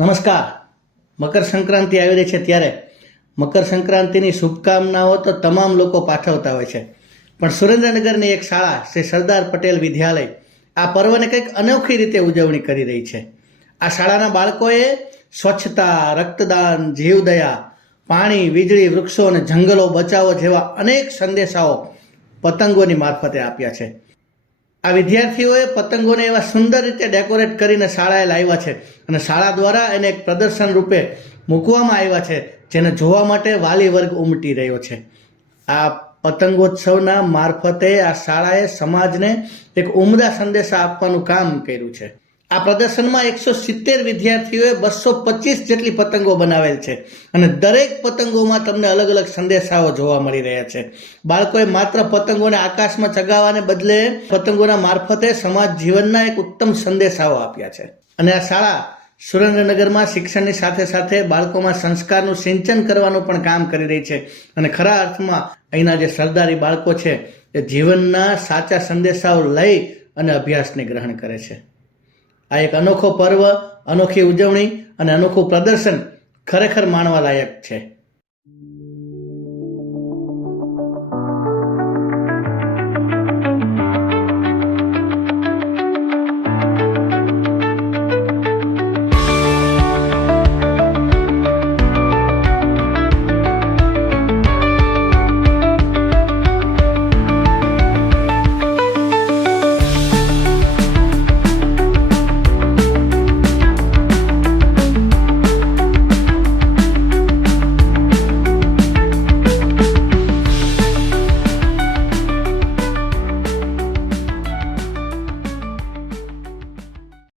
નમસ્કાર. મકર સંક્રાંતિ આવી રહી છે ત્યારે. મકર સંક્રાંતિની શુભકામનાઓ તો તમામ લોકો પાઠવતા હોય છે. પણ સુરેન્દ્રનગરની એક શાળા શ્રી સરદાર પટેલ વિદ્યાલય આ પર્વને કંઈક અનોખી રીતે ઉજવણી કરી રહી છે. આ શાળાના બાળકોએ સ્વચ્છતા, રક્તદાન, જીવદયા, પાણી, વીજળી, વૃક્ષો અને જંગલો બચાવો જેવા અનેક સંદેશાઓ પતંગોની મારફતે આપ્યા છે. આ વિદ્યાર્થીઓએ પતંગોને એવા સુંદર રીતે ડેકોરેટ કરીને શાળાએ લાવ્યા છે અને શાળા દ્વારા એને એક પ્રદર્શન રૂપે મૂકવામાં આવ્યા છે, જેને જોવા માટે વાલી વર્ગ ઉમટી રહ્યો છે. આ પતંગોત્સવના મારફતે આ શાળાએ સમાજને એક ઉમદા સંદેશા આપવાનું કામ કર્યું છે. આ પ્રદર્શનમાં એકસો સિત્તેર વિદ્યાર્થીઓએ બસો પચીસ જેટલી પતંગો બનાવેલ છે અને દરેક પતંગોમાં તમને અલગ અલગ સંદેશાઓ જોવા મળી રહ્યા છે. બાળકોએ માત્ર પતંગોને આકાશમાં ચગાવવાને બદલે પતંગોના મારફતે સમાજ જીવનના એક ઉત્તમ સંદેશાઓ આપ્યા છે. અને આ શાળા સુરેન્દ્રનગરમાં શિક્ષણની સાથે સાથે બાળકોમાં સંસ્કારનું સિંચન કરવાનું પણ કામ કરી રહી છે. અને ખરા અર્થમાં અહીંના જે સરદારી બાળકો છે, એ જીવનના સાચા સંદેશાઓ લઈ અને અભ્યાસને ગ્રહણ કરે છે. આ એક અનોખો પર્વ અનોખી ઉજવણી અને અનોખું પ્રદર્શન ખરેખર માણવા લાયક છે.